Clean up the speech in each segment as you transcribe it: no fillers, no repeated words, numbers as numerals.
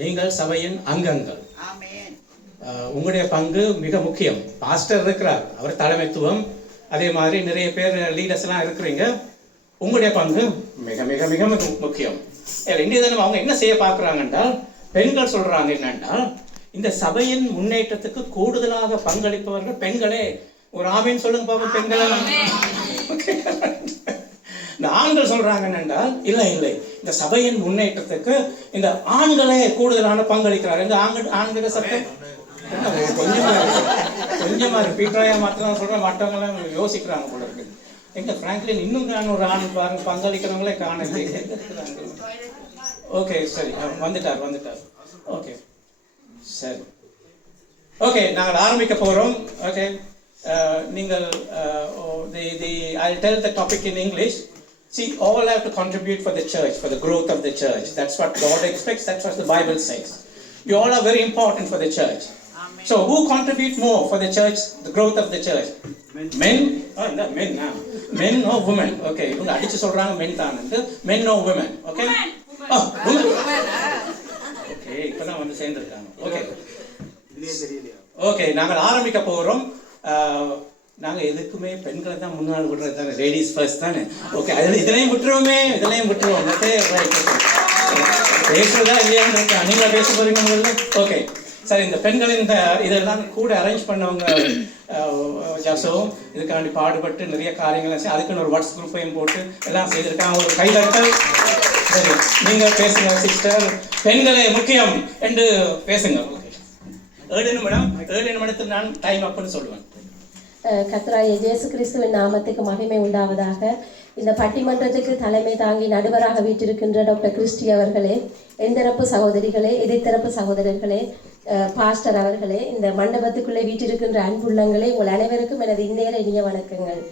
நீங்கள் சபையின் அங்கங்கள். உங்களுடைய பங்கு மிக முக்கியம். பாஸ்டர் இருக்கிறார், அவர் தலைமைத்துவம். அதே மாதிரி நிறைய பேர் லீடர்ஸ்லாம் இருக்கிறீங்க. உங்களுடைய பங்கு மிக மிக மிக முக்கியம். இந்திய தினம் அவங்க என்ன செய்ய பார்க்குறாங்க என்றால், பெண்கள் சொல்றாங்க என்னென்றால், இந்த சபையின் முன்னேற்றத்துக்கு கூடுதலாக பங்களிப்பவர்கள் பெண்களே. ஒரு ஆமீன் சொல்லுங்க பாப்பா பெண்களே. இந்த ஆண்கள் சொல்றாங்க என்னென்றால், இல்லை இல்லை, இந்த சபையின் முன்னேற்றத்துக்கு இந்த ஆண்களே கூடுதலான பங்களிக்கிறார். இந்த ஆண்கள சத்தம் கொஞ்சமா பீட்டராயா மாத்திரம் சொல்ற, மற்றவங்களாம் யோசிக்கிறாங்க போல இருக்கு. எங்க பிராங்க்லின் இன்னும் நான் ஒரு ஆண் பாருங்க பங்களிக்கிறவங்களே காணல. ஓகே சரி, வந்துட்டார். ஓகே சரி, ஓகே நாங்கள் ஆரம்பிக்க போறோம். ஓகே நீங்கள் I'll tell the topic in English. See, all have to contribute for the church, for the growth of the church. That's what God expects. That's what the Bible says. You all are very important for the church. Amen. So, who contribute more for the church, the growth of the church? Men? Oh, no, men now. Men or women? Okay. You adichu solranga men thaan. Men or women? Okay. Women. Oh, women. Okay. இப்ப நான் வந்து சேர்ந்திருக்காங்க. Okay. Okay. நாங்கள் ஆரம்பிக்க போறோம். நாங்கள் எதுக்குமே பெண்களை தான் முன்னாள் விடுறது தானே, லேடிஸ் ஃபர்ஸ்ட் தானே. ஓகே, அதில் இதனையும் விட்டுருவோம். பேசுறதா இல்லையான்னு நீங்களா பேச போறீங்க முதல்ல. ஓகே சரி, இந்த பெண்களின் இந்த இதெல்லாம் கூட அரேஞ்ச் பண்ணவங்க ஜாசோவும் இதுக்காண்டி பாடுபட்டு நிறைய காரியங்கள் அதுக்குன்னு ஒரு வாட்ஸ்அப் குரூப்பையும் போட்டு எல்லாம் செய்திருக்காங்க. ஒரு கைதட்டல். சரி, நீங்க பேசுங்க சிஸ்டர். பெண்களே முக்கியம் என்று பேசுங்க. ஓகே, 7 நிமிடத்துக்கு நான் டைம் அப்னு சொல்லுவேன். கர்த்தராகிய இயேசு கிறிஸ்துவின் நாமத்துக்கு மகிமை உண்டாவதாக. இந்த பட்டிமன்றத்துக்கு தலைமை தாங்கி நடுவராக வீற்றிருக்கின்ற டாக்டர் கிறிஸ்டி அவர்களே, எந்தரப்பு சகோதரிகளே, எதிர்த்தரப்பு சகோதரர்களே, பாஸ்டர் அவர்களே, இந்த மண்டபத்துக்குள்ளே வீற்றிருக்கின்ற அன்புள்ளங்களே, உங்கள் அனைவருக்கும் எனது இந்நேர இனிய வணக்கங்கள்.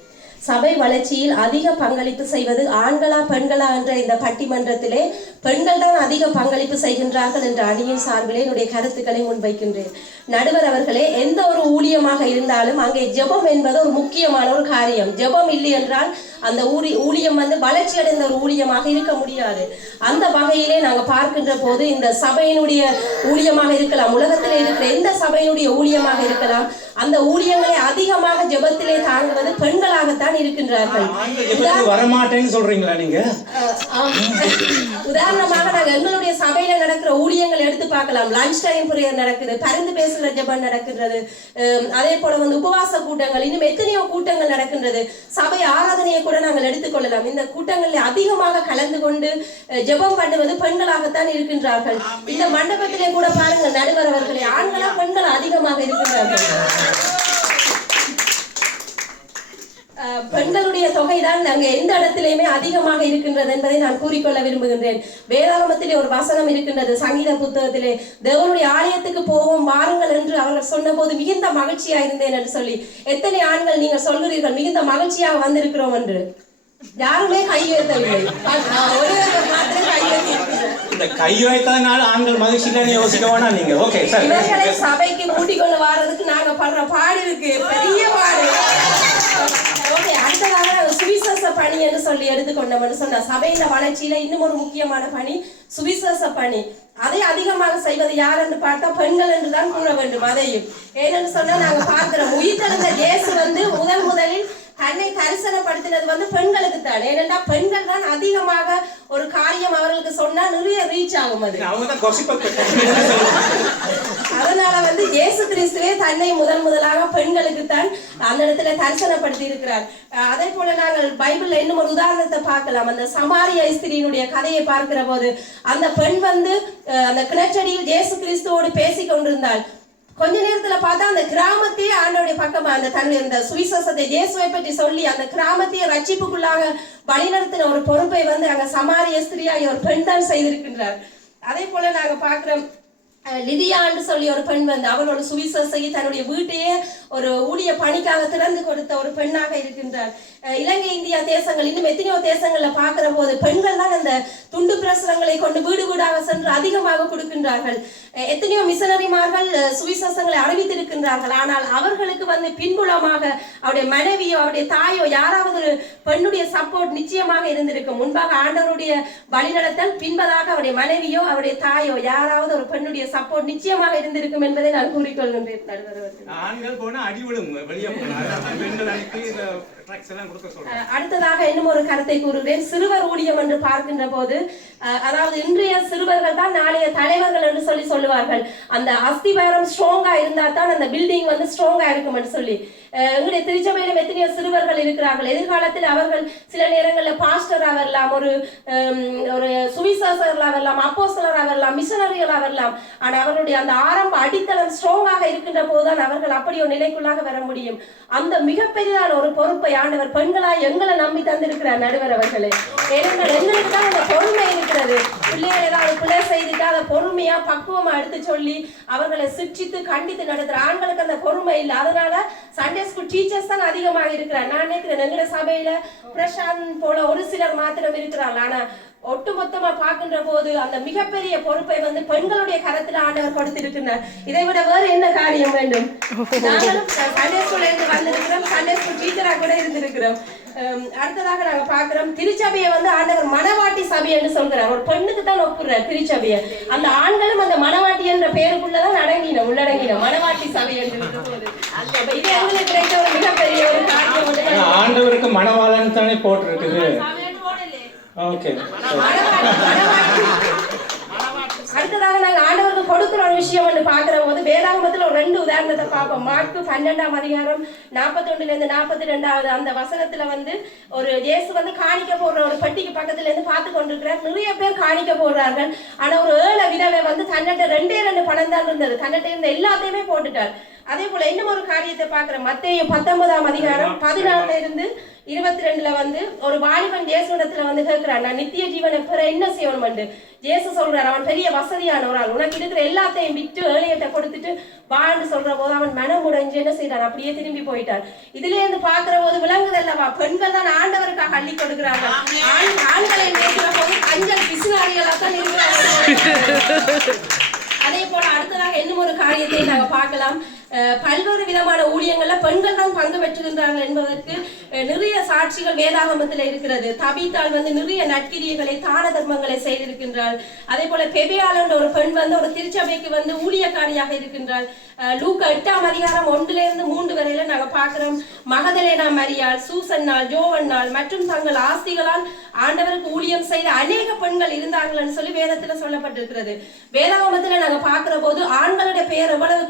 சபை வளர்ச்சியில் அதிக பங்களிப்பு செய்வது ஆண்களா பெண்களா என்ற இந்த பட்டிமன்றத்திலே பெண்கள் தான் அதிக பங்களிப்பு செய்கின்றார்கள் என்ற அணியின் சார்பிலே என்னுடைய கருத்துக்களை முன்வைக்கின்றேன். நடுவர் அவர்களே, எந்த ஒரு ஊழியமாக இருந்தாலும் அங்கே ஜெபம் என்பது ஒரு முக்கியமான ஒரு காரியம். ஜெபம் இல்லை என்றால் அந்த ஊழியம் வளர்ச்சி அடைந்த ஒரு ஊழியமாக இருக்க முடியாது. அந்த வகையிலே நாங்கள் பார்க்கின்ற போது இந்த சபையினுடைய ஊழியமாக இருக்கலாம், உலகத்திலே இருக்கிற எந்த சபையினுடைய ஊழியமாக இருக்கலாம், அந்த ஊழியங்களை அதிகமாக ஜெபத்திலே தாங்குவது பெண்களாகத்தான் இருக்கின்றார்கள். உதாரணமாக நாங்கள் எங்களுடைய சபையில நடக்கிற ஊழியங்கள் எடுத்து பார்க்கலாம். லஞ்ச் டைம் பிரேயர் நடக்குது, பரிந்து பேசுகிற ஜெபம் நடக்கின்றது, அதே போல உபவாச கூட்டங்கள், இன்னும் எத்தனையோ கூட்டங்கள் நடக்கின்றது. சபை ஆராதனையை கூட நாங்கள் எடுத்துக்கொள்ளலாம். இந்த கூட்டங்களில் அதிகமாக கலந்து கொண்டு ஜெபம் பண்ணுவது பெண்களாகத்தான் இருக்கின்றார்கள். இந்த மண்டபத்திலே கூட பாருங்கள் நடுவர் அவர்களே, ஆண்களா பெண்கள் அதிகமாக இருக்கின்றார்கள். பெண்களுடைய தொகைதான் அங்கே எந்த இடத்திலேயுமே அதிகமாக இருக்கின்றது என்பதை நான் கூறிக்கொள்ள விரும்புகின்றேன். வேதாகமத்திலே ஒரு வசனம் இருக்கின்றது, சங்கீத புத்தகத்திலே, தேவனுடைய ஆலயத்துக்கு போவோம் வாருங்கள் என்று அவர்கள் சொன்ன போது மிகுந்த மகிழ்ச்சியா இருந்தேன் என்று சொல்லி. எத்தனை ஆண்கள் நீங்கள் சொல்கிறீர்கள் மிகுந்த மகிழ்ச்சியாக வந்திருக்கிறோம் என்று? யாருமே கை வைத்தவில்லை. கை வைத்ததனால ஆண்கள் மகிழ்ச்சிதான் யோசிக்க வேணாம் நீங்க. ஓகே சார், இவர்களை சபைக்கு கூட்டிக் கொண்டு வர்றதுக்கு நாங்க படுற பாடு இருக்கு, பெரிய பாடு. ஓகே, அடுத்ததாக சுவிசேஷ பணி என்று சொல்லி எடுத்துக்கொண்டோம்னு சொன்னா, சபையில வளர்ச்சியில இன்னும் ஒரு முக்கியமான பணி சுவிசேஷ பணி. அதை அதிகமாக செய்வது யார் என்று பார்த்தா பெண்கள் என்றுதான் கூற வேண்டும். அதையும் ஏனென்று சொன்னா நாங்க பார்க்கிறோம், உயிர்த்தெழுந்த இயேசு முதலில் தன்னை தரிசனப்படுத்தினது பெண்களுக்கு தான். ஏனென்றா பெண்கள் தான் அதிகமாக ஒரு காரியம் அவர்களுக்கு சொன்னா நிறைய ரீச் ஆகும். அது அதனால இயேசு கிறிஸ்துவே தன்னை முதலாக பெண்களுக்கு தான் அந்த இடத்துல தரிசனப்படுத்தி இருக்கிறார். அதே போல நாங்கள் பைபிள்ல இன்னும் ஒரு உதாரணத்தை பார்க்கலாம். அந்த சமாரிய ஸ்திரீனுடைய கதையை பார்க்கிற போது அந்த பெண் அந்த கிணற்றடியில் இயேசு கிறிஸ்துவோடு பேசிக் கொண்டிருந்தாள். கொஞ்ச நேரத்துல பார்த்தா அந்த கிராமத்தையே ஆண்டோடைய பக்கமா அந்த தன்னுடைய சுவிசேஷத்தை இயேசுவை பற்றி சொல்லி அந்த கிராமத்தையே ரட்சிப்புக்குள்ளாக வழிநடத்தின ஒரு பொறுப்பை அங்க சமாரிய ஸ்திரியாகிய ஒரு பெண் தான் செய்திருக்கின்றார். அதே போல நாங்க பார்க்கிறோம், லிதியான்னு சொல்லி ஒரு பெண் வந்து அவளோட சுவிசேஷகி தன்னுடைய வீட்டையே ஒரு ஊழிய பணிக்காக திறந்து கொடுத்த ஒரு பெண்ணாக இருக்கின்றார். இலங்கை இந்தியா தேசங்கள் இன்னும் எத்தனையோ தேசங்கள்ல பார்க்கிற போது பெண்கள் தான் அந்த துண்டு பிரசுரங்களை கொண்டு வீடு வீடாக சென்று அதிகமாக கொடுக்கின்றார்கள். எத்தனையோ மிஷனரிமார்கள் சுவிசேஷங்களை அறிவித்திருக்கின்றார்கள். ஆனால் அவர்களுக்கு வந்து பின்புலமாக அவருடைய மனைவியோ அவருடைய தாயோ யாராவது ஒரு பெண்ணுடைய சப்போர்ட் நிச்சயமாக இருந்திருக்கும். முன்பாக ஆண்டவருடைய வழிநடத்தல், பின்பதாக அவருடைய மனைவியோ அவருடைய தாயோ யாராவது ஒரு பெண்ணுடைய சப்போர்ட் நிச்சயமாக இருந்திருக்கும் என்பதை நான் கூறிக்கொள்கின்றேன். ஆண்கள் போனா அடி விழும் வெளியே அடுத்ததாக இன்னும் ஒரு கருத்தை கூறுகிறேன். சிறுவர் ஊழியம் என்று பார்க்கின்ற போது, அதாவது இன்றைய சிறுவர்கள் தான் நாளைய தலைவர்கள் என்று சொல்லி சொல்லுவார்கள். அந்த அஸ்திவாரம் ஸ்ட்ராங்கா இருந்தா தான் அந்த பில்டிங் வந்து ஸ்ட்ராங்கா இருக்கும் என்று சொல்லி எங்களுடைய திருச்சபையிலும் எத்தனையோ சிறுவர்கள் இருக்கிறார்கள். எதிர்காலத்தில் அவர்கள் சில நேரங்களில் பாஸ்டராக வரலாம், ஒரு சுவிசேஷகர்களாக வரலாம், அப்போஸ்தலராக வரலாம், மிஷனரிகளாக வரலாம். ஆனால் அவர்களுடைய அந்த ஆரம்ப அடித்தளம் ஸ்ட்ராங்காக இருக்கின்ற போதுதான் அவர்கள் அப்படி ஒரு நிலைக்குள்ளாக வர முடியும். அந்த மிகப்பெரிதான ஒரு பொறுப்பை ஆண்டவர் பெண்களாய் எங்களை நம்பி தந்திருக்கிறார் நடுவர் அவர்களே. ஏனென்றால் எங்களுக்கு தான் அந்த பொறுமை இருக்கிறது. பிள்ளைகள் ஏதாவது பிள்ளை செய்துட்டு அதை பொறுமையா பக்குவமா எடுத்து சொல்லி அவர்களை சிக்ஷித்து கண்டித்து நடத்துற ஆண்களுக்கு அந்த பொறுமை இல்லை. அதனால சண்டே ஸ்கூல் டீச்சர்ஸ் தான் அதிகமாக இருக்கிறார். நான் நினைக்கிறேன் எங்களோட சபையில பிரசாந்த் போல ஒரு சிலர் மாத்திரம் இருக்கிறார்கள். ஆனா ஒட்டுமொத்தமா பார்க்கின்ற போது அந்த மிகப்பெரிய பொறுப்பை வந்து பெண்களுடைய கரத்துல ஆண்டவர் கொடுத்திருக்கிறார். இதை விட வேறு என்ன காரியம் வேண்டும்? நாங்களும் சண்டே ஸ்கூல்ல இருந்து வந்திருக்கிறோம், சண்டே ஸ்கூல் டீச்சரா கூட இருந்திருக்கிறோம். அடுத்ததாக நாங்க பாக்குறோம், திருச்சபையை வந்து ஆண்டவர் மணவாட்டி சபை என்று சொல்கிறார். ஒரு பெண்ணுக்கு தான் ஒப்புறார் திருச்சபையை. அந்த ஆண்களும் அந்த மணவாட்டி என்ற பெயருக்குள்ளதான் உள்ளடங்கின மணவாட்டி சபை என்று இது எங்களுக்கு கிடைத்த ஒரு மிகப்பெரிய ஒரு காரியம். ஆண்டவருக்கு மணவாளன் தானே போட்டிருக்குது. ஓகே. அடுத்ததாக நாங்க ஆண்டவருக்கு கொடுக்கிற ஒரு விஷயம் ஒன்று பார்க்கிற போது வேதாகமத்தில் ஒரு 2 உதாரணத்தை பார்ப்போம். மார்க்கு 12ஆம் அதிகாரம் 41 42 அந்த வசனத்துல வந்து ஒரு இயேசு வந்து காணிக்க போடுற ஒரு பெட்டிக்கு பக்கத்துல இருந்து பார்த்து கொண்டிருக்கிறார். நிறைய பேர் காணிக்க போடுறார்கள். ஆனா ஒரு ஏழை விதவை வந்து தன்னிட்ட 2 பணம் தான் இருந்தது. தன்னிட்ட இருந்த எல்லாத்தையுமே போட்டுட்டார். அதே போல இன்னும் ஒரு காரியத்தை பார்க்கிறோம். மத்தேயு 19ஆம் அதிகாரம் 14 இருந்து 22 வந்து ஒரு வாலிபன் இயேசுவிடத்துல வந்து கேட்கிறான், நான் நித்திய ஜீவனை பெற என்ன செய்யணும்? இயேசு சொல்றார், அவன் பெரிய வசதியான ஒரு ஆள், உனக்கு இருக்கிற எல்லாத்தையும் விட்டு ஏழையிட்ட கொடுத்துட்டு வான்னு சொல்ற போது அவன் மனம் உடைஞ்சு என்ன செய்யறான், அப்படியே திரும்பி போயிட்டார். இதுல இருந்து பாக்குற போது விளங்குதல்லவா, பெண்கள் தான் ஆண்டவருக்காக அள்ளி கொடுக்கிறாங்க. ஆண்களை நேற்று போது அஞ்சல் பிசுனாரிகளா தான் இருக்கிறாங்க. அதே போல அடுத்ததாக இன்னும் ஒரு காரியத்தை நாங்க பார்க்கலாம். பல்வேறு விதமான ஊழியங்கள்ல பெண்கள் தான் பங்கு பெற்றுகின்றார்கள் என்பதற்கு நிறைய சாட்சிகள் வேதாகமத்தில் இருக்கிறது. தபித்தாள் வந்து நிறைய நற்கிரியைகளை தான தர்மங்களை செய்திருக்கின்றாள். அதே போல பெபியாள் என்ற ஒரு பெண் வந்து ஒரு திருச்சபைக்கு வந்து ஊழியக்காரியாக இருக்கின்றாள். லூக்கா 8ஆம் அதிகாரம் 1-3 வரையில நாங்க பார்க்கிறோம். மகதலேனா மரியாள், சூசன்னாள், ஜோவன்னாள் மற்றும் தங்கள் ஆஸ்திகளால் ஆண்டவருக்கு ஊழியம் செய்த அநேக பெண்கள் இருந்தார்கள் சொல்லி வேதத்துல சொல்லப்பட்டிருக்கிறது. வேதாகமத்துல நாங்க பார்க்கிற போது ஆண்களுடைய பெயர் எவ்வளவு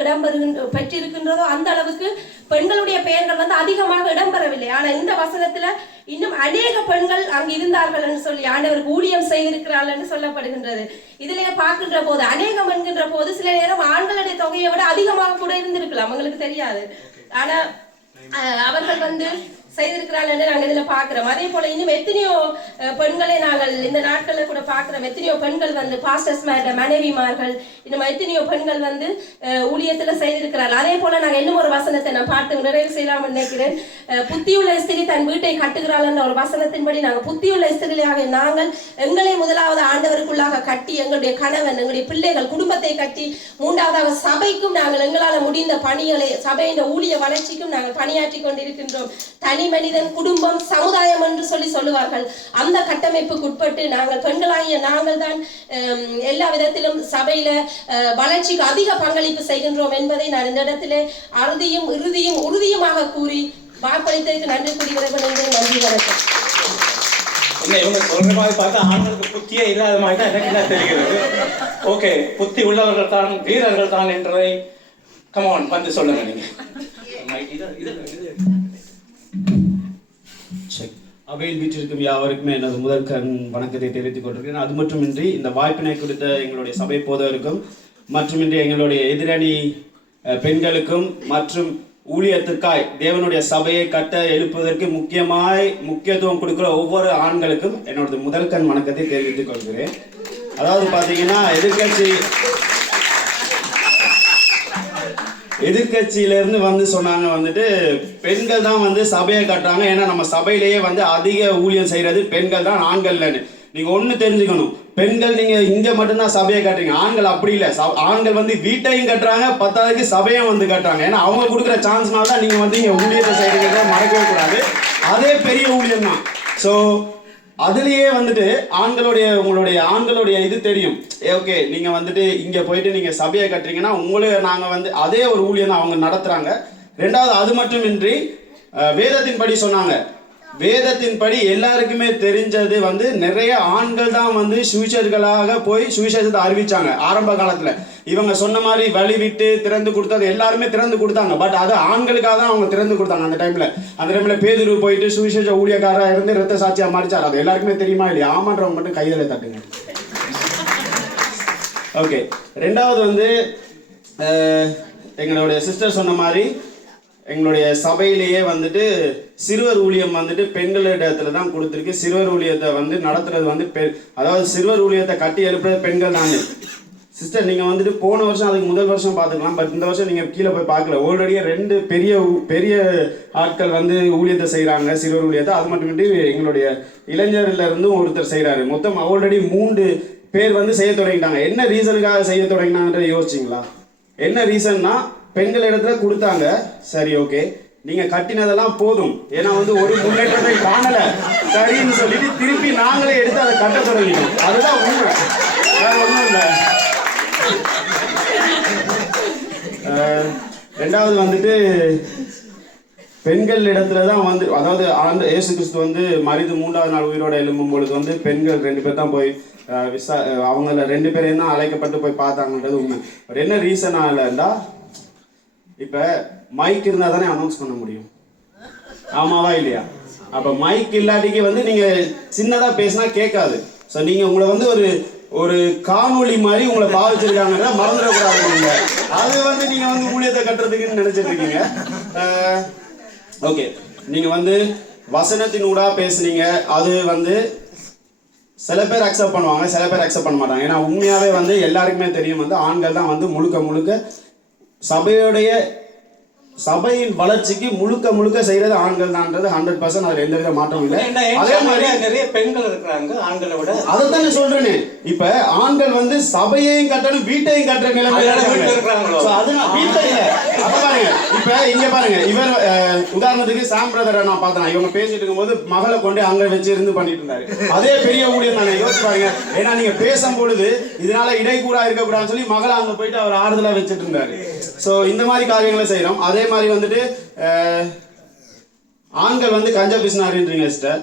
பெற்றிருக்கின்றதோ அந்த அளவுக்கு பெண்களுடைய பெயர்கள் வந்து அதிகமாக இடம்பெறவில்லை. ஆனா இந்த வசனத்துல இன்னும் அநேக பெண்கள் அங்கு இருந்தார்கள் என்று சொல்லி ஆண்டவருக்கு ஊழியம் செய்திருக்கிறார்கள் என்று சொல்லப்படுகின்றது. இதுலயே பார்க்கின்ற போது அநேகம் என்கின்ற போது சில நேரம் ஆண்களுடைய தொகையை விட அதிகமாக கூட இருந்திருக்கலாம், அவங்களுக்கு தெரியாது. ஆனா அவர்கள் வந்து செய்திருக்கிறார்கள் என்று நாங்கள் இதுல பார்க்கிறோம். அதே போல இன்னும் எத்தனையோ பெண்களை நாங்கள் இந்த நாட்களில் கூட பார்க்கிறோம். எத்தனையோ பெண்கள் வந்து பாஸ்டர்ஸ் மனைவிமார்கள், இன்னும் எத்தனையோ பெண்கள் வந்து ஊழியத்துல செய்திருக்கிறார்கள். அதே போல நாங்கள் இன்னும் ஒரு வசனத்தை நான் பார்த்து நிறைவு செய்யலாம் நினைக்கிறேன். புத்தியுள்ள ஸ்திரீ தன் வீட்டை கட்டுகிறாள் என்ற ஒரு வசனத்தின்படி நாங்கள் புத்தியுள்ள ஸ்திரீயாக நாங்கள் எங்களை முதலாவது ஆண்டவருக்குள்ளாக கட்டி எங்களுடைய கணவன், எங்களுடைய பிள்ளைகள், குடும்பத்தை கட்டி மூன்றாவதாக சபைக்கும் நாங்கள் எங்களால் முடிந்த பணிகளை சபையின் ஊழிய வளர்ச்சிக்கும் நாங்கள் பணியாற்றி கொண்டிருக்கின்றோம். தனி மனிதன், குடும்பம், சமுதாயம் என்று சொல்லி சொல்லுவார்கள். அந்த கட்டமைப்புக்கு உட்பட்டு நாங்கள் பெண்களாகிய நாங்கள் தான் எல்லா விதத்திலும் சபையில வளர்ச்சிக்கு அதிக பங்களிப்பு செய்கின்றோம் என்பதை நான் இந்த இடத்திலே அறுதியும் இறுதியும் உறுதியுமாக கூறி வாக்களித்ததற்கு நன்றி கூறி விரைவில் நன்றி வணக்கம். இவங்க சொல்ற மாதிரி பார்த்தா ஆண்களுக்கு புத்தியே இல்லாத மாதிரி தான் எனக்கு என்ன தெரிகிறது. ஓகே, புத்தி உள்ளவர்கள் தான் வீரர்கள் தான் என்றதை கமான் வந்து சொல்லுங்க நீங்க. அவையில் வீட்டிற்கும் யாவருக்குமே எனது முதல் வணக்கத்தை தெரிவித்துக் கொண்டிருக்கிறேன். அது மட்டுமின்றி இந்த வாய்ப்பினை கொடுத்த எங்களுடைய சபை போதவருக்கும் மற்றுமின்றி எங்களுடைய எதிரணி பெண்களுக்கும் மற்றும் ஊழியத்திற்காய் தேவனுடைய சபையை கட்ட எழுப்புவதற்கு முக்கியத்துவம் கொடுக்கிற ஒவ்வொரு ஆண்களுக்கும் என்னோட முதல் வணக்கத்தை தெரிவித்துக் கொள்கிறேன். அதாவது பார்த்தீங்கன்னா எதிர்கட்சியில இருந்து வந்து சொன்னாங்க வந்துட்டு பெண்கள் தான் வந்து சபையை கட்டுறாங்க, ஏன்னா நம்ம சபையிலேயே வந்து அதிக ஊழியம் செய்யறது பெண்கள் தான், ஆண்கள்லன்னு. நீங்க ஒண்ணு தெரிஞ்சுக்கணும், பெண்கள் நீங்க இங்க மட்டும்தான் சபையை கட்டுறீங்க, ஆண்கள் அப்படி இல்லை. ஆண்கள் வந்து வீட்டையும் கட்டுறாங்க, பத்தாவதுக்கு சபையும் வந்து கட்டுறாங்க. ஏன்னா அவங்க கொடுக்குற சான்ஸ்னால தான் நீங்க வந்து இங்க ஊழியத்தை செய்யறத மறக்கவே கூடாது. அதே பெரிய ஊழியம் தான். ஸோ அதுலயே வந்துட்டு உங்களுடைய ஆண்களுடைய இது தெரியும். ஓகே, நீங்க வந்துட்டு இங்க போயிட்டு நீங்க சபையை கட்டுறீங்கன்னா உங்களுக்கு நாங்க வந்து அதே ஒரு ஊழியம் தான் அவங்க நடத்துறாங்க. ரெண்டாவது, அது மட்டுமின்றி வேதத்தின்படி சொன்னாங்க, வேதத்தின்படி எல்லாருக்குமே தெரிஞ்சது வந்து நிறைய ஆண்கள் தான் வந்து சுவிசேஷர்களாக போய் சுவிசேஷத்தை அறிவிச்சாங்க. ஆரம்ப காலத்துல இவங்க சொன்ன மாதிரி வழி விட்டு திறந்து கொடுத்தது எல்லாருமே திறந்து கொடுத்தாங்க. பட் அது ஆண்களுக்காக தான் அவங்க திறந்து கொடுத்தாங்க. அந்த டைம்ல பேதுரு போயிட்டு சுவிசேஷ ஊழியக்காரா இருந்து ரத்த சாட்சியா மாறிச்சார். அது எல்லாருக்குமே தெரியுமா இல்லையா? ஆமான்றவங்க மட்டும் கையில தட்டுங்க. ஓகே, ரெண்டாவது வந்து எங்களுடைய சிஸ்டர் சொன்ன மாதிரி எங்களுடைய சபையிலேயே வந்துட்டு சிறுவர் ஊழியம் வந்துட்டு பெண்களிடத்துல தான் கொடுத்துருக்கு. சிறுவர் ஊழியத்தை வந்து நடத்துறது வந்து அதாவது சிறுவர் ஊழியத்தை கட்டி எழுப்புறது பெண்கள் தானே. சிஸ்டர், நீங்கள் வந்துட்டு போன வருஷம் அதுக்கு முதல் வருஷம் பார்த்துக்கலாம், பட் இந்த வருஷம் நீங்கள் கீழே போய் பார்க்கல. ஆல்ரெடியே 2 பெரிய ஆட்கள் வந்து ஊழியத்தை செய்கிறாங்க, சிறுவர் ஊழியத்தை. அது மட்டுமின்றி எங்களுடைய இளைஞர்ல இருந்தும் ஒருத்தர் செய்கிறாரு. மொத்தம் ஆல்ரெடி 3 பேர் வந்து செய்ய தொடங்கிட்டாங்க. என்ன ரீசனுக்காக செய்ய தொடங்கினாங்கன்ற யோசிச்சிங்களா? என்ன ரீசன்னா, பெண்கள் இடத்துல கொடுத்தாங்க, சரி ஓகே நீங்க கட்டினதெல்லாம் போதும், ஏன்னா வந்து ஒரு முன்னேற்றத்தை காணல, சரின்னு சொல்லிட்டு திருப்பி நாங்களே எடுத்து அதை கட்ட தொடங்கிட்டோம். அதுதான் உண்மை, வேற ஒன்றும் இல்லை. ரெண்டாவது வந்துட்டு பெண்கள் இடத்துல தான் வந்து, அதாவது இயேசு கிறிஸ்து வந்து மரித்து 3ஆவது நாள் உயிரோட எழும்பும் பொழுது வந்து பெண்கள் 2 பேர் தான் போய் அவங்கள 2 பேரையும் தான் அழைக்கப்பட்டு போய் பார்த்தாங்கன்றது உண்மை. பட் என்ன ரீசனாலண்டா, இப்ப மைக் இருந்தா தானே அனௌன்ஸ் பண்ண முடியும், ஆமாவா இல்லையா? அப்ப மைக் இல்லாட்டிக்கு வந்து நீங்க சின்னதா பேசினா கேட்காது. ஸோ நீங்க உங்களை வந்து ஒரு காணொளி மாதிரி உங்களை பாவிச்சிருக்காங்கன்னா மறந்துடக்கூடாது. நீங்க அது வந்து நீங்க வந்து ஊழியத்தை கட்டுறதுக்குன்னு நினைச்சிட்டு இருக்கீங்க. ஓகே, நீங்க வந்து வசனத்தின் ஊடா பேசுனீங்க, அது வந்து சில பேர் அக்செப்ட் பண்ணுவாங்க, சில பேர் அக்செப்ட் பண்ண மாட்டாங்க. ஏன்னா உண்மையாவே வந்து எல்லாருக்குமே தெரியும் வந்து ஆண்கள் தான் வந்து முழுக்க சபையின் வளர்ச்சிக்கு முழுக்க செய்யறது ஆண்கள் தான்ன்றது 100%. அதுல எந்த வித மாற்றமும் இல்லை. அதே மாதிரி நிறைய பெண்கள் இருக்கிறாங்க ஆண்களை விட. அதைத்தானே சொல்றேனே, இப்ப ஆண்கள் வந்து சபையையும் கட்டணும் வீட்டையும் கட்டுற நிலைமையில இருக்காங்க. அப்ப பாருங்க, இப்ப இங்க பாருங்க, இவர் உதாரணத்துக்கு சாம் பிரதரை நான் பார்த்தேன், இவங்க பேசிட்டு இருக்கும்போது மகளை கொண்டு அங்க வச்சு இருந்து பண்ணிட்டு இருந்தாரு. அதே பெரிய ஊழியம் தானே, யோசிச்சு பாருங்க. ஏன்னா நீங்க பேசும் பொழுது இதனால இடைக்கூடா இருக்கக்கூடாதுன்னு சொல்லி மகளை அங்க போயிட்டு அவர் ஆறுதலா வச்சுட்டு இருந்தாரு. சோ இந்த மாதிரி காரியங்களை செய்யறோம். அதே மாதிரி வந்துட்டு ஆண்கள் வந்து கஞ்சா பிசினாரின்றீங்க சிஸ்டர்.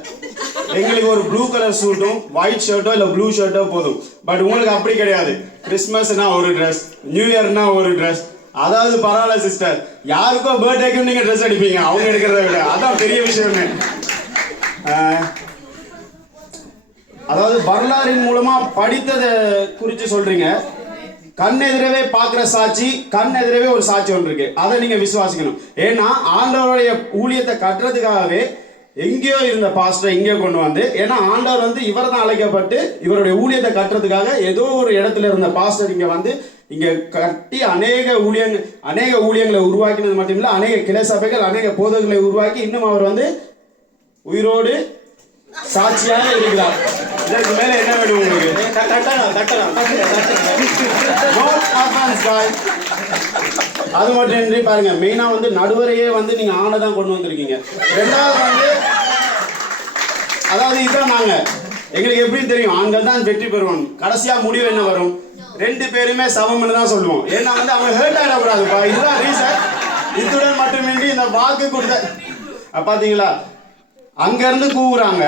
எங்களுக்கு ஒரு ப்ளூ கலர் சூட்டும் ஒயிட் ஷர்ட்டோ இல்ல ப்ளூ ஷர்ட்டோ போதும். பட் உங்களுக்கு அப்படி கிடையாது. கிறிஸ்மஸ்னா ஒரு ட்ரெஸ், நியூ இயர்னா ஒரு ட்ரெஸ். அதாவது பரவாயில்ல சிஸ்டர், யாருக்கோ பர்த்டேக்கும் நீங்க ட்ரெஸ் அடிப்பீங்க அவங்க எடுக்கிறத விட, அதான் பெரிய விஷயமே. அதாவது வரலாறின் மூலமா படித்ததை குறித்து சொல்றீங்க. கண்ணெதிரவே பார்க்குற சாட்சி, கண்ணெதிரவே ஒரு சாட்சி ஒன்று இருக்கு, அதை நீங்க விசுவாசிக்கணும். ஏன்னா ஆண்டவருடைய ஊழியத்தை கட்டுறதுக்காகவே எங்கேயோ இருந்த பாஸ்டரை இங்கே கொண்டு வந்து, ஏன்னா ஆண்டவர் வந்து இவர் தான் அழைக்கப்பட்டு இவருடைய ஊழியத்தை கட்டுறதுக்காக ஏதோ ஒரு இடத்துல இருந்த பாஸ்டர் இங்கே வந்து இங்கே கட்டி அநேக ஊழியங்களை உருவாக்கினது மட்டும் இல்லை, அநேக கிளை சபைகள், அநேக போதகங்களை உருவாக்கி இன்னும் அவர் வந்து உயிரோடு சாட்சியாக இருக்கிறார். இதற்கு மேல என்ன வேணும் உங்களுக்கு? அது மட்டும் இன்றி பாருங்க, மெயினா வந்து நடுவரையே வந்து நீங்க ஆணைதான் கொண்டு வந்திருக்கீங்க. ரெண்டாவது வந்து அதாவது இதுதான் நாங்க எங்களுக்கு எப்படி தெரியும் ஆண்கள் தான் வெற்றி பெறுவோம். கடைசியா முடிவு என்ன வரும்? 2 பேருமே சமம்னு தான் சொல்லுவோம். ஏன்னா வந்து அவங்க ஹேர்ட் ஆகிடக்கூடாதுப்பா, இதுதான் ரீசன். இத்துடன் மட்டுமின்றி இந்த வாக்கு கொடுத்த பாத்தீங்களா, அங்க இருந்து கூவுறாங்க,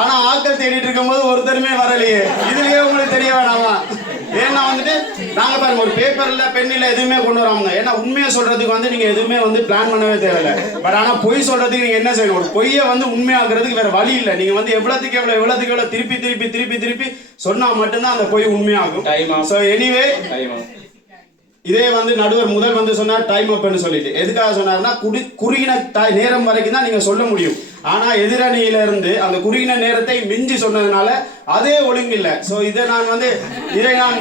ஆனா ஆட்கள் தேடிட்டு இருக்கும்போது ஒருத்தருமே வரலையே. இதுலயே உங்களுக்கு தெரிய வேணாமா? ஏன்னா வந்துட்டு நாங்க பாருங்க, ஒரு பேப்பர்ல பெண்ணில எதுவுமே கொண்டு வராங்க. ஏன்னா உண்மையை சொல்றதுக்கு வந்து நீங்க எதுவுமே வந்து பிளான் பண்ணவே தேவையில்லை. பட் ஆனா பொய் சொல்றதுக்கு நீங்க என்ன செய்யணும்? ஒரு பொய்யை வந்து உண்மையாக்குறதுக்கு வேற வழி இல்லை. நீங்க வந்து எவ்வளவுக்கு எவ்வளவு திருப்பி சொன்னா மட்டும்தான் அந்த பொய் உண்மையாகும். சோ எனிவே, இதே வந்து நடுவர் முதல் வந்து சொன்னார் டைம் அப்னு சொல்லிட்டு. எதுக்காக சொன்னார்னா, குறுகின நேரம் வரைக்கும் தான் நீங்க சொல்ல முடியும். ஆனா எதிரணியிலிருந்து அந்த குறுகின நேரத்தை மிஞ்சி சொன்னதுனால அதே ஒழுங்கில்லை. ஸோ இதை நான்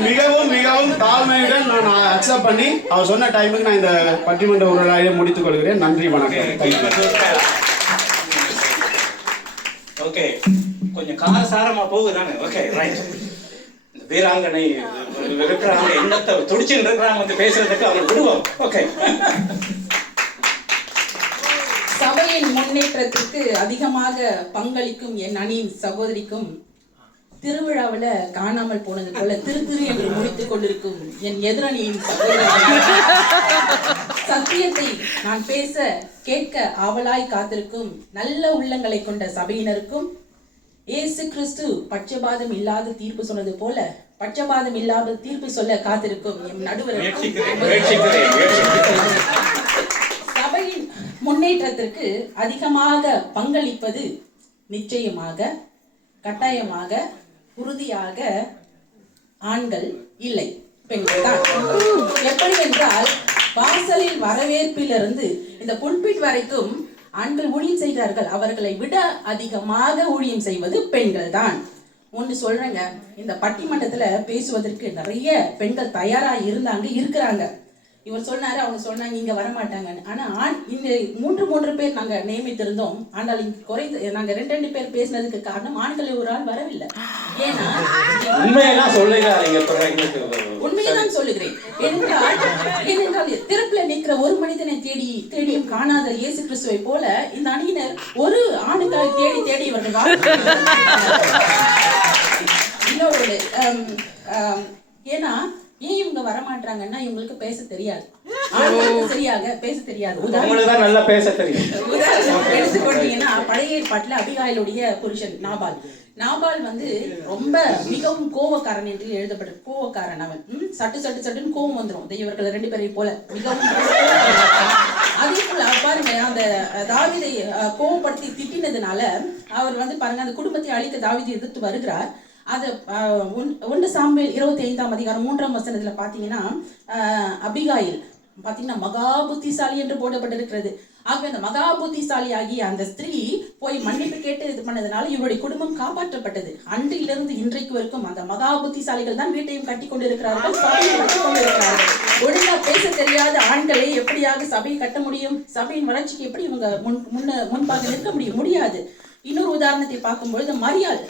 மிகவும் மிகவும் தாழ்மையுடன் நான் அக்செப்ட் பண்ணி அவர் சொன்ன டைமுக்கு நான் இந்த பட்டிமன்ற உரையாடலை முடித்துக் கொள்கிறேன். நன்றி, வணக்கம். ஓகே, கொஞ்சம் காரசாரமா போகுதானே? Okay, right. இந்த வீராங்கனை இருக்கிறாங்க, எண்ணத்தை துடிச்சுட்டு இருக்கிறாங்க வந்து பேசுறதுக்கு அவங்க விடுவோம். ஓகே. சபையின் முன்னேற்றத்திற்கு அதிகமாக பங்களிக்கும் என் அணியின் சகோதரிக்கும் திருவிழாவில் காணாமல் போனது போல திரு என்று முடித்துக் கொண்டிருக்கும் என் எதிரணியின் சகோதரி, சத்தியத்தை நான் பேச கேட்க ஆவலாய் காத்திருக்கும் நல்ல உள்ளங்களை கொண்ட சபையினருக்கும், இயேசு கிறிஸ்து பட்சபாதம் இல்லாத தீர்ப்பு சொன்னது போல பட்சபாதம் இல்லாத தீர்ப்பு சொல்ல காத்திருக்கும் என் நடுவருக்கும், சபையின் முன்னேற்றத்திற்கு அதிகமாக பங்களிப்பது நிச்சயமாக கட்டாயமாக உறுதியாக ஆண்கள் இல்லை, பெண்கள் தான். எப்படி என்றால் வாசலில் வரவேற்பிலிருந்து இந்த புல்பிட் வரைக்கும் ஆண்கள் ஊழியம் செய்கிறார்கள். அவர்களை விட அதிகமாக ஊழியம் செய்வது பெண்கள் தான். ஒன்று சொல்றேங்க, இந்த பட்டிமன்றத்துல பேசுவதற்கு நிறைய பெண்கள் தயாரா இருக்கிறாங்க. இவர் சொன்னாரு, அவங்க சொன்னாங்க இங்க வரமாட்டாங்கன்னு. ஆனா இங்க மூன்று பேர் நாங்க நியமித்திருந்தோம். ஆனால் இங்க குறைந்து நாங்க 2 பேர் பேசினதுக்கு காரணம் ஆண்களை ஒரு ஆள் வரவில்லை. ஏன்னா உண்மையைதான் சொல்லுகிறேன். ஏனென்றால் திறப்புல நிற்கிற ஒரு மனிதனை தேடியும் காணாத இயேசு கிறிஸ்துவை போல இந்த அணியினர் ஒரு ஆணுக்காக தேடி இவர்கள் இன்னொரு ஏன்னா ஏன் இவங்க வரமாட்டாங்கன்னா இவங்களுக்கு பேச தெரியாது, சரியாக பேச தெரியாது. உதாரணம் எடுத்துக்கொண்டீங்கன்னா பழைய ஏற்பாட்டுல அபிகாயிலுடைய புருஷன் நாபால் ரொம்ப மிகவும் கோவக்காரன் என்று எழுதப்பட்ட கோவக்காரன். அவன் சட்டுன்னு கோவம் வந்துடும் இவர்கள் 2 பேரையும் போல மிகவும். அதே போல பாருங்க, அந்த தாவீதை கோவப்படுத்தி திட்டினதுனால அவர் பாருங்க அந்த குடும்பத்தை அழிக்க தாவீதை எதிர்த்து வருகிறார். அது 1 சாமுவேல் 25ஆம் அதிகாரம் 3ஆம் வசனத்துல பாத்தீங்கன்னா அபிகாயில் பாத்தீங்கன்னா மகா புத்திசாலி என்று போடப்பட்டிருக்கிறது. ஆகவே அந்த மகா புத்திசாலி ஆகிய அந்த ஸ்திரீ போய் மன்னிப்பு கேட்டு இது பண்ணதுனால இவருடைய குடும்பம் காப்பாற்றப்பட்டது. அன்றிலிருந்து இன்றைக்கு வரைக்கும் அந்த மகா புத்திசாலிகள் தான் வீட்டையும் கட்டி கொண்டிருக்கிறார்கள், சபையை கட்டி கொண்டிருக்கிறார்கள். ஒழுங்கா பேச தெரியாத ஆண்களை எப்படியாக சபையை கட்ட முடியும்? சபையின் வளர்ச்சிக்கு எப்படி இவங்க முன்பாக நிற்க முடியாது. இன்னொரு உதாரணத்தை பார்க்கும்பொழுது மரியாள்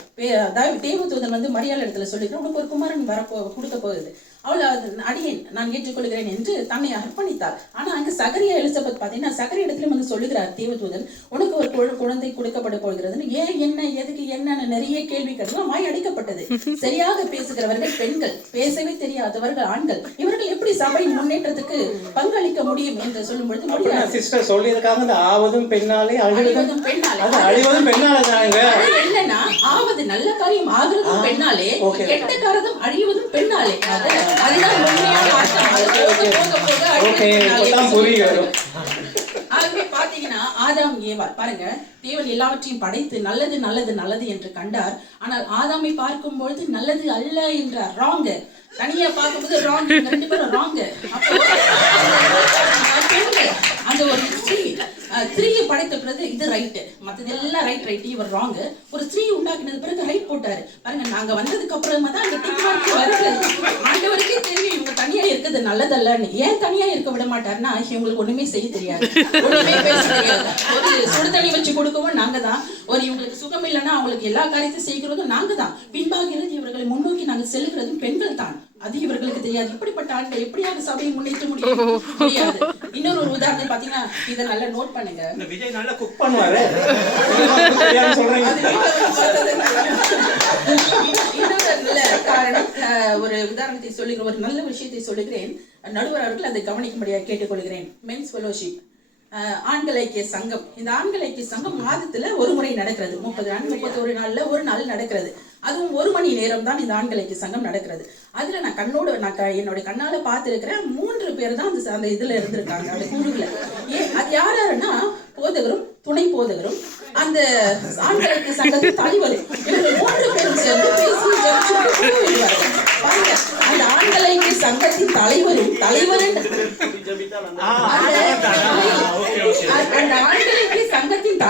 தேவதூதன் மரியாள் இடத்துல சொல்லிக்கிறேன், உனக்கு ஒரு குமாரன் கொடுக்க போகுது, அவள் அடியேன் நான் ஏற்றுக்கொள்கிறேன் என்று தன்னை அர்ப்பணித்தாள். ஆனா அங்க சகரியா எலிசபெத் பாத்தீங்கன்னா சகரி இடத்துல சொல்லுகிறார் தேவதூதன், உனக்கு ஒரு குழந்தை கொடுக்கப்பட போகிறதுன்னு. ஏன் என்ன எதுக்கு என்னன்னு நிறைய கேள்வி கேட்கலாம். வாய் அடிக்கப்பட்டது. சரியாக பேசுகிறவர்கள் பெண்கள், பேசவே தெரியாதவர்கள் ஆண்கள். இவர்கள் எப்படி சபையின் முன்னேற்றத்துக்கு பங்களிக்க முடியும் என்று சொல்லும் பொழுது முடியாது. சிஸ்டர் சொல்லியிருக்காங்க, ஆவதும் பெண்ணாலே அழிவதும் பெண்ணாலே. என்னன்னா ஆவது நல்ல காரியம் ஆகுறதும் பெண்ணாலே, கெட்ட காரியம் அழிவதும் பெண்ணாலே. அதுதான் உண்மையான அர்த்தம். ஆகவே பாத்தீங்கன்னா ஆதாம் ஏவாள் பாருங்க, தேவன் எல்லாவற்றையும் படைத்து நல்லது நல்லது நல்லது என்று கண்டார். ஆனால் ஆதாமை பார்க்கும் பொழுது நல்லது அல்ல என்றார். ராங். தனியா பார்க்கும்போது ராங், 2 பேரும் ராங். அப்போ அந்த ஒரு ஸ்திரீயை படைத்த பிறகு இது ரைட்டு, மற்றது எல்லாம் ரைட், இவர் ராங். ஒரு ஸ்திரீ உண்டாக்கினது பிறகு ரைட் போட்டாரு. பாருங்க, நாங்க வந்ததுக்கு அப்புறமா தான் அங்க டிக் மார்க் வருது. ஆண்டவருக்கே தெரியும் இவங்க தனியா இருக்கிறது நல்லதல்லன்னு. ஏன் தனியா இருக்க விட மாட்டாருன்னா இவங்களுக்கு ஒண்ணுமே செய்ய தெரியாது, ஒண்ணுமே பேச தெரியாது. ஒரு சுடு தண்ணி வச்சு கொடுக்கவும் நாங்க தான். ஒரு இவங்களுக்கு சுகம் இல்லைன்னா அவங்களுக்கு எல்லா காரியத்தையும் செய்கிறதும் நாங்க தான். பின்பாகிறது இவர்களை முன்னோக்கி நாங்கள் செல்கிறதும் பெண்கள் தான். அது இவர்களுக்கு தெரியாது. இப்படிப்பட்ட ஆண்கள் எப்படியாக சபையை முன்னேற்ற முடியாது. இன்னொரு உதாரணம் பாத்தீங்கன்னா, இதை நல்லா நோட் பண்ணுங்க. விஜய் நல்லா குக் பண்ணுவாரு. இன்னொரு காரணம், ஒரு உதாரணத்தை சொல்லுகிறேன், ஒரு நல்ல விஷயத்தை சொல்லுகிறேன். நடுவர் அவர்கள் அதை கவனிக்கும்படியாக கேட்டுக்கொள்கிறேன். மென்ஸ் ஃபெலோஷிப், ஆண்கள் ஐக்கிய சங்கம். இந்த ஆண்கள் ஐக்கிய சங்கம் மாதத்துல ஒரு முறை நடக்கிறது. 30 நாள் 31 நாள்ல ஒரு நாள் நடக்கிறது. அதுவும் 1 மணி நேரம் தான் இந்த ஆண்கள் ஐக்கிய சங்கம் நடக்கிறது. அதுல நான் என்னோட கண்ணால பார்த்திருக்கிறேன். 3 பேர் தான் அந்த இதுல இருந்திருக்காங்க, அந்த குழுல. அது யாருன்னா போதகரும் துணை போதகரும் அந்த ஆண்கள் ஐக்கிய சங்கத்தின் தலைவரும். இவர்கள் 3 பேரும் சேர்ந்து பேசி பாருங்க, அந்த ஆண்கள் ஐக்கிய சங்கத்தின் தலைவரும் ஓகே. அந்த ஆண்களுக்கு சங்கத்தின்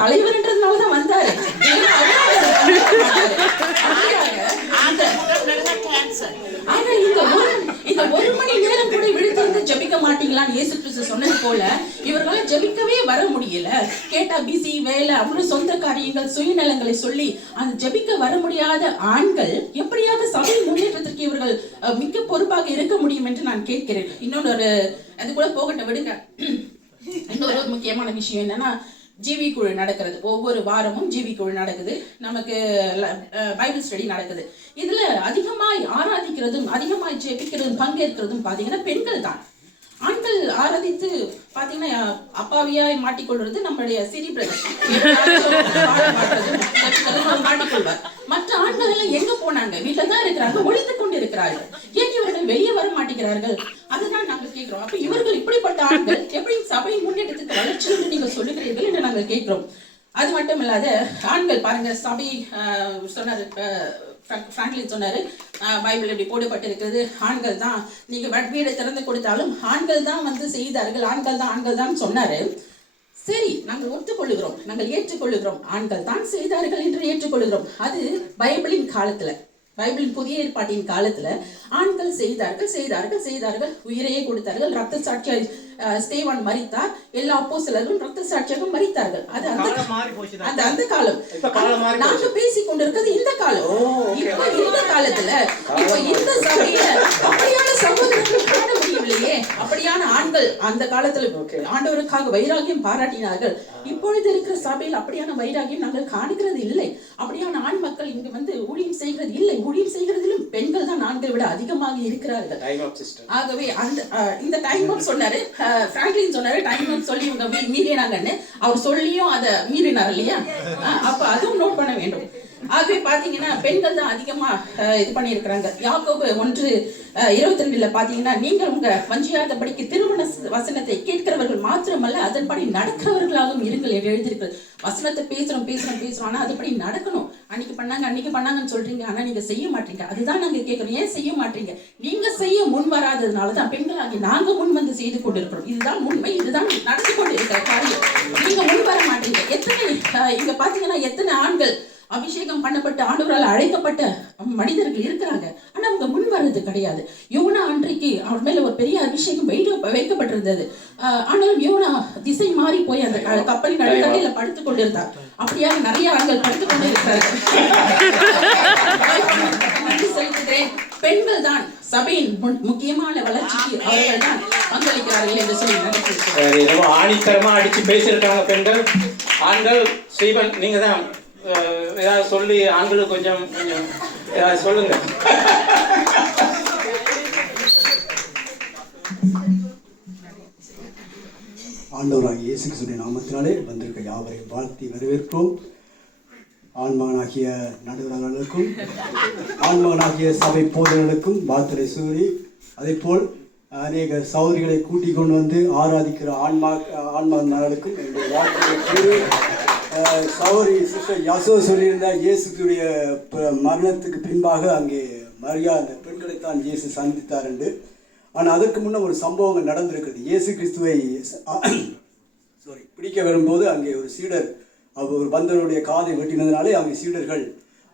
தலைவர்ன்றதுனாலதான் வந்தாரு. இல்லைன்னா ஆனா இந்த ஒரு மணி நேரம் கூட விழித்திருந்து ஜெபிக்க மாட்டீங்களான்னு இயேசு கிறிஸ்து சொன்னது போல இவர்களால ஜெபிக்கவே வர முடியல. கேட்டா பிஸி, வேலை, அப்புறம் சொந்த காரியங்கள், சுயநலங்களை சொல்லி அந்த ஜெபிக்க வர முடியாத ஆண்கள் எப்படியாவது சபை முன்னேற்றத்திற்கு இவர்கள் மிக்க பொறுப்பாக இருக்க முடியும் என்று நான் கேட்கிறேன். இன்னொரு அது கூட போகட்டும், விடுங்க. இன்னொரு முக்கியமான விஷயம் என்னன்னா, ஜிவி குழு நடக்கிறது. ஒவ்வொரு வாரமும் ஜிவி குழு நடக்குது. நமக்கு பைபிள் ஸ்டடி நடக்குது. இதுல அதிகமாய் ஆராதிக்கிறதும் அதிகமாய் ஜெபிக்கிறதும் பங்கேற்கிறதும் பாத்தீங்கன்னா பெண்கள் தான். ஆண்கள் ஆராதித்து பாத்தீங்கன்னா அப்பாவியாய் மாட்டிக்கொள்றது நம்மளுடைய சிறி பிரதர் மாட்டிக்கொள்வார். மற்ற ஆண்கள் எல்லாம் எங்க போனாங்க? வீட்டுல தான் இருக்கிறாங்க, ஒழித்துக் கொண்டு இருக்கிறார்கள். ஏன் இவர்கள் வெளியே வர மாட்டேங்கிறார்கள்? அதுதான் நாங்கள் கேட்கிறோம். அப்ப இவர்கள் இப்படிப்பட்ட ஆண்கள் எப்படி சபை முன்னேற்றத்துக்கு வளர்ச்சி என்று நீங்கள் சொல்லுகிறீர்கள் என்று நாங்கள் கேட்கிறோம். அது மட்டும் இல்லாத ஆண்கள் பாருங்க, சபை சொன்னாரு, பிராங்க்லின் சொன்னாரு, பைபிள் இப்படி போடப்பட்டிருக்கிறது, ஆண்கள் தான் நீங்க வீடை திறந்து கொடுத்தாலும் ஆண்கள் தான் வந்து செய்தார்கள், ஆண்கள் தான் சொன்னாரு. சரி, நாங்கள் ஒத்துக்கொள்ளுகிறோம், நாங்கள் ஏற்றுக்கொள்ளுகிறோம், ஆண்கள் தான் செய்தார்கள் என்று ஏற்றுக்கொள்ளுகிறோம். அது பைபிளின் காலத்துல, பைபிளின் புதிய ஏற்பாட்டின் காலத்துல ஆண்கள் செய்தார்கள், உயிரையே கொடுத்தார்கள், ரத்த சாட்சியாய் ஸ்தேவான் மரித்தார், எல்லா அப்போஸ்தலர்களும் ரத்த சாட்சியாக மரித்தார்கள். அது அந்த காலம். நாங்க பேசிக் கொண்டிருக்கிறது இந்த காலம். இப்ப இந்த காலத்துல இப்ப இந்த சபையில அப்படியான சகோதரர்கள் காண முடியவில்லையே. அப்படியான ஆண்கள் அந்த காலத்துல ஆண்டவருக்காக வைராகியம் பாராட்டினார்கள். இப்பொழுது இருக்கிற சபையில் அப்படியான வைராகியம் நாங்கள் காணுகிறது இல்லை. அப்படியான ஆண் மக்கள் இங்கு வந்து ஊழியம் செய்கிறது இல்லை. ஊழியம் செய்கிறதிலும் பெண்கள் தான் ஆண்களை விட அதிகமாக இருக்கிறார்கள். ஆகவே இந்த டைம் அப் சொன்னாரு, பிராங்க்லின் சொன்னாரு, டைம் அப் சொல்லி இவங்க மீறினாங்கன்னு. அவர் சொல்லியும் அதை மீறினார் இல்லையா? அப்ப அதுவும் நோட் பண்ண வேண்டும். ஆகவே பாத்தீங்கன்னா பெண்கள் தான் அதிகமா இது பண்ணியிருக்கிறாங்க. யாக்கோபு 1:22 பாத்தீங்கன்னா, நீங்கள் உங்க வஞ்சியாதபடிக்கு திருமண வசனத்தை கேட்கிறவர்கள் மாத்திரமல்ல அதன்படி நடக்கிறவர்களாகவும் இருங்கள் என்று எழுதியிருக்கிறது. வசனத்தை பேசுறோம் ஆனா அதுபடி நடக்கணும். அன்னைக்கு பண்ணாங்கன்னு சொல்றீங்க, ஆனா நீங்க செய்ய மாட்டீங்க. அதுதான் நாங்க கேட்கிறோம், ஏன் செய்ய மாட்டீங்க? நீங்க செய்ய முன் வராததுனாலதான் பெண்களாகி நாங்க முன் வந்து செய்து கொண்டிருக்கிறோம். இதுதான் உண்மை, இதுதான் நடந்து கொண்டிருக்கிற காரியம். நீங்க முன் வர மாட்டீங்க. இங்க பாத்தீங்கன்னா எத்தனை ஆண்கள் அபிஷேகம் பண்ணப்பட்ட ஆண்டவரால் அழைக்கப்பட்ட மனிதர்கள் இருக்கிறாங்க, ஆனா அவங்க முன் வர்றது கிடையாது. யோனா அன்றைக்கு அவர் மேல ஒரு பெரிய அபிஷேகம் வைக்கப்பட்டிருந்தது. ஆனாலும் யோனா திசை மாறி போய் அந்த கப்பலின் நடுக்கரையில படுத்துக் கொண்டிருந்தார். அப்படியாக நிறைய ஆண்கள் படுத்துக் கொண்டு இருக்கிறார்கள். செலுத்துகிறேன், பெண்கள் தான் சபையின் முக்கியமான வளர்ச்சிக்கு அவர்கள் தான் பங்களிக்கிறார்கள் என்று சொல்லி நினைக்கிறேன். ஆணித்தரமா அடிச்சு பேசியிருக்காங்க பெண்கள். ஆண்கள் ஸ்ரீவன் நீங்க தான் ஏதாவது சொல்லி ஆண்களுக்கு கொஞ்சம் ஏதாவது சொல்லுங்க. ஆண்டவராகிய இயேசு கிறிஸ்துவின் நாமத்தினாலே வந்திருக்க யாவரையும் வாழ்த்தி வரவேற்கிறோம். ஆண்மகனாகிய நடுவர்களுக்கும் ஆண்மகனாகிய சபை போதர்களுக்கும் வாழ்த்துரை சூரி, அதேபோல் அநேக சௌரிகளை கூட்டிக் கொண்டு வந்து ஆராதிக்கிற ஆண்மகன்களுக்கும் என்னுடைய வாழ்த்துரை கூறி, சௌரி சிஸ்டர் யாசோ சொல்லியிருந்த இயேசுடைய மரணத்துக்கு பின்பாக அங்கே மரியா அந்த பெண்களைத்தான் இயேசு சந்தித்தார் என்று. ஆனால் அதற்கு முன்ன ஒரு சம்பவங்கள் நடந்திருக்கிறது. இயேசு கிறிஸ்துவை பிடிக்க வரும்போது அங்கே ஒரு சீடர் ஒரு பந்தருடைய காதை வெட்டினதுனாலே அங்கே சீடர்கள்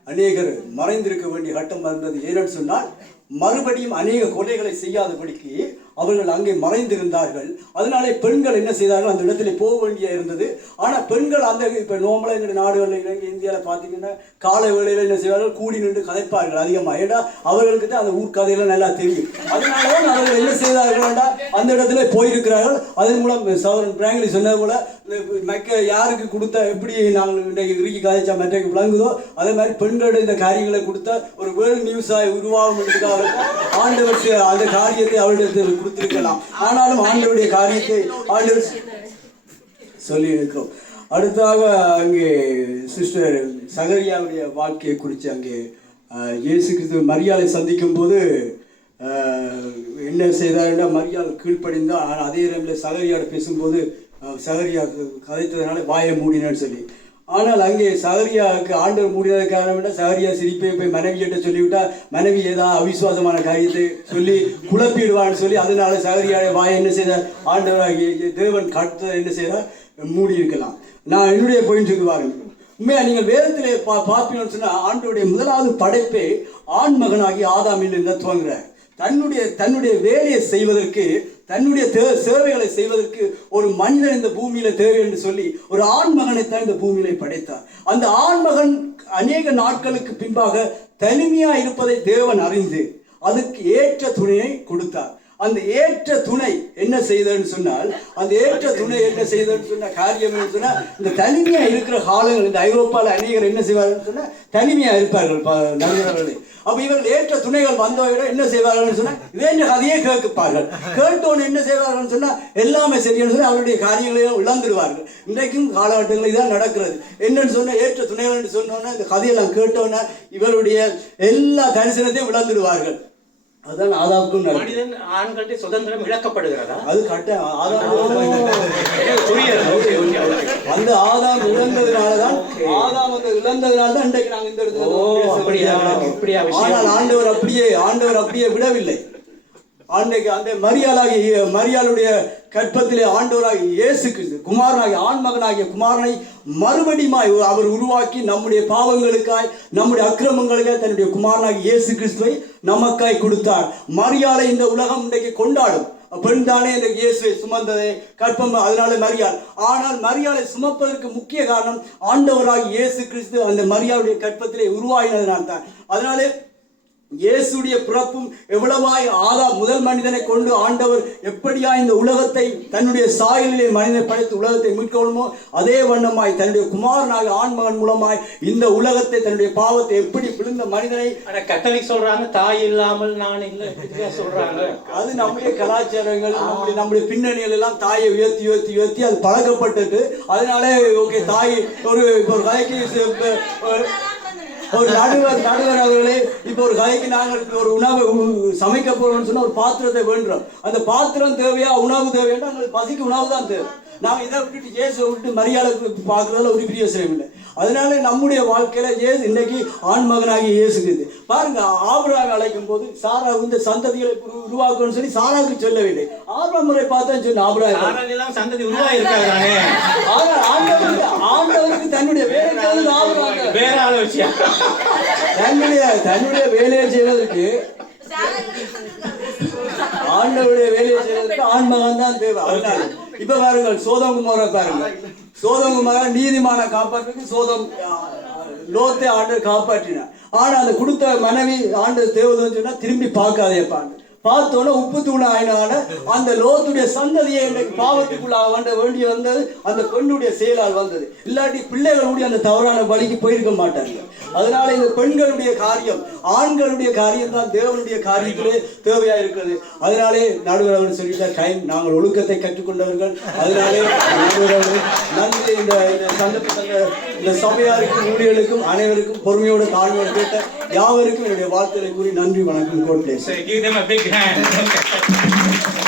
அநேகர் மறைந்திருக்க வேண்டிய கட்டம் இருந்தது. ஏன்னு சொன்னால் மறுபடியும் அநேக கொலைகளை செய்யாதபடிக்கு அவர்கள் அங்கே மறைந்திருந்தார்கள். அதனாலே பெண்கள் என்ன செய்தார்கள், அந்த இடத்துல போக வேண்டிய இருந்தது. ஆனால் பெண்கள் அந்த இப்போ நோம்பலாக எங்களுடைய நாடுகளில் இலங்கை இந்தியாவில் பார்த்தீங்கன்னா காலை வேளையில் என்ன செய்வார்கள், கூடி நின்று கதைப்பார்கள் அதிகமாக. ஏன்னா அவர்களுக்கு தான் அந்த ஊர் கதையெல்லாம் நல்லா தெரியும். அதனால தான் அவர்கள் என்ன செய்தார்கள், அந்த இடத்துல போயிருக்கிறார்கள். அதன் மூலம் சௌரன் பிராங்க்லி சொன்னது போல மக்க யாருக்கு கொடுத்தா எப்படி நாங்கள் இன்றைக்கு இறுக்கி கதைச்சா மற்றைக்கு விளங்குதோ அதே மாதிரி பெண்களுடைய இந்த காரியங்களை கொடுத்தா ஒரு வேர்ல்டு நியூஸாக உருவாகும் என்றதுக்காக ஆண்டவர் அந்த காரியத்தை அவரிடத்தில் கொடுத்திருக்கலாம். ஆனாலும் ஆண்டவருடைய காரியத்தை ஆண்டவர் சொல்லி இருக்கிறோம். அடுத்தாக அங்கே சிஸ்டர் சகரியாவுடைய வாழ்க்கையை குறித்து அங்கே இயேசு கிறிஸ்து மரியாதை சந்திக்கும் போது என்ன செய்தாருன்னா, மரியாதை கீழ்ப்படிந்தா. ஆனால் அதே டைமில் சகரியாவோட பேசும்போது சகரியா கதைத்ததுனால வாயை மூடினான்னு சொல்லி. ஆனால் அங்கே சகரியாவுக்கு ஆண்டவர் மூடினது காரணம் விட சகரியா சிரிப்பை போய் மனைவியிட்ட சொல்லிவிட்டா மனைவி ஏதாவது அவிசுவாசமான காரியத்தை சொல்லி குழப்பிடுவான்னு சொல்லி அதனால சகரியாவுடைய வாயை என்ன செய்தார் ஆண்டவராகிய தேவன் கட்டத்தை என்ன செய்தார் மூடி இருக்கலாம். நான் என்னுடைய பாயிண்ட்டுக்கு வாருங்கள். உண்மையா நீங்கள் வேதத்திலே பார்ப்பீங்கன்னு சொன்னால் ஆண்டவருடைய முதலாவது படைப்பே ஆண் மகனாகி ஆதாமில் இருந்தால் துவங்குறார். தன்னுடைய வேலையை செய்வதற்கு தன்னுடைய சேவைகளை செய்வதற்கு ஒரு மனிதன் இந்த பூமியில தேவை என்று சொல்லி ஒரு ஆண் மகனைத்தான் இந்த பூமியில படைத்தார். அந்த ஆண் மகன் அநேக நாட்களுக்கு பின்பாக தனிமையா இருப்பதை தேவன் அறிந்து அதுக்கு ஏற்ற துணையை கொடுத்தார். அந்த ஏற்ற துணை என்ன செய்ததுன்னு சொன்னால் சொன்ன காரியம் என்ன சொன்னால் இந்த தனிமையா இருக்கிற காலங்கள் இந்த ஐரோப்பாவில் அநேகர் என்ன செய்வார்கள் சொன்னால் தனிமையா இருப்பார்கள் நடுவர்களே. அப்ப இவர்கள் ஏற்ற துணைகள் வந்தவர்கள் என்ன செய்வார்கள் சொன்னா வேண்டிய கதையே கேட்பார்கள். கேட்டோன்னு என்ன செய்வார்கள் சொன்னா எல்லாமே சரியான சொன்னா அவருடைய காரியங்களையும் இழந்துடுவார்கள். இன்றைக்கும் காலகட்டங்களில் இதான் நடக்கிறது. என்னன்னு சொன்னா ஏற்ற துணைகள் சொன்னோன்னா இந்த கதையெல்லாம் கேட்டோன்னா இவருடைய எல்லா தரிசனத்தையும் இழந்துடுவார்கள். அதுதான் ஆதாமுக்கும் மனிதன் ஆண்களுடைய சுதந்திரம் இழக்கப்படுகிறதா? அது கரெக்டா அந்த ஆதாம் இழந்ததுனாலதான் இன்றைக்கு நாங்க இந்த இடத்துல. ஆனால் ஆண்டவர் அப்படியே விடவில்லை. அன்றைக்கு அந்த மரியாளுடைய கற்பத்திலே ஆண்டவராகிய இயேசு கிறிஸ்து குமாரனாகிய ஆண்மகனாகிய குமாரனை மறுபடியும் அவர் உருவாக்கி நம்முடைய பாவங்களுக்காய் நம்முடைய அக்கிரமங்களுக்காய் தன்னுடைய குமாரனாகிய இயேசு கிறிஸ்துவை நமக்காய் கொடுத்தார். மரியாளை இந்த உலகம் இன்றைக்கு கொண்டாடும். பெண் தானே இந்த இயேசுவை சுமந்ததை கற்பம், அதனால மரியாள். ஆனால் மரியாளை சுமப்பதற்கு முக்கிய காரணம் ஆண்டவராகிய இயேசு கிறிஸ்து அந்த மரியாளுடைய கற்பத்திலே உருவாகினதுனால்தான். அதனாலே இயேசுடைய பிறப்பும் எவ்வளவாய் முதல் மனிதனை கொண்டு ஆண்டவர் எப்படியா இந்த உலகத்தை தன்னுடைய சாயலிலே மனிதனை படைத்து உலகத்தை மீட்கணுமோ அதே வண்ணமாய் தன்னுடைய குமாரனாக ஆண்மகன் மூலமாய் இந்த உலகத்தை தன்னுடைய பாவத்தை எப்படி விழுந்த மனிதனை கத்தலிக் சொல்றாங்க தாய் இல்லாமல் நான் இல்லை சொல்றாங்க. அது நம்முடைய கலாச்சாரங்கள் நம்முடைய பின்னணிகள் எல்லாம் தாயை உயர்த்தி அது பழக்கப்பட்டு அதனாலே ஓகே தாய் ஒரு கதைக்கு ஒரு நடுவர் அவர்களே இப்போ ஒரு கதைக்கு நாங்கள் ஒரு உணவு சமைக்க போறோம்னு சொன்னா ஒரு பாத்திரத்தை வேண்டுறோம். அந்த பாத்திரம் தேவையா உணவு தேவையா? நாங்கள் பசிக்கு உணவு தான் தேவை. நாங்கள் இதை விட்டுட்டு இயேசுவை விட்டு மரியாதைக்கு பார்க்கறதுல ஒரு பிரியோசனம் இல்லை. அதனால நம்முடைய வாழ்க்கையில இயேசு இன்னைக்கு ஆண்மகனாகி இயேசுக்குது பாருங்க. ஆபிரகாமை அழைக்கும் போது சாரா இந்த சந்ததிகளை உருவாக்கணும்னு சொல்லி சாராவுக்கு சொல்லவில்லை. ஆபிரகாம் முறை பார்த்தா சொன்ன ஆபிரகாம் சந்ததி உருவாயிருக்காங்க. ஆண்டவருக்கு தன்னுடைய தன்னுடைய வேலையை செய்வதற்கு ஆண்டவருடைய வேலையை செய்வதற்கு ஆண்மகன் தான் தேவை. அதனால இப்ப பாருங்கள் சோதங்குமாரை பாருங்க. சோதங்குமார நீதிமான காப்பாற்றுக்கு லோத்தை ஆண்டு காப்பாற்றினார். ஆனா அந்த கொடுத்த மனைவி ஆண்டு தேவதன்னு சொன்னா திரும்பி பார்க்காதேப்பாங்க. பார்த்தோன்னா உப்பு தூண ஆயினால அந்த லோத்துடைய சந்ததியை பாவத்துக்குள்ள வேண்டி வந்தது அந்த பெண்ணுடைய செயலால் வந்தது. இல்லாட்டி பிள்ளைகளுடைய அந்த தவறான வழிக்கு போயிருக்க மாட்டாங்க. அதனால இந்த பெண்களுடைய காரியம் ஆண்களுடைய காரியம் தான் தேவனுடைய காரியத்திலே தேவையா இருக்கிறது. அதனாலே நடுவர் அவர் சொல்லிட்டார் டைம் நாங்கள் ஒழுக்கத்தை கற்றுக்கொண்டவர்கள். அதனாலே நன்றி. இந்த சபையாருக்கும் ஊழியர்களுக்கும் அனைவருக்கும் பொறுமையோடு தாழ்மையோடு கேட்ட யாவருக்கும் என்னுடைய வாழ்த்துக்களை கூறி நன்றி வணக்கம். God bless. Give them a big hand.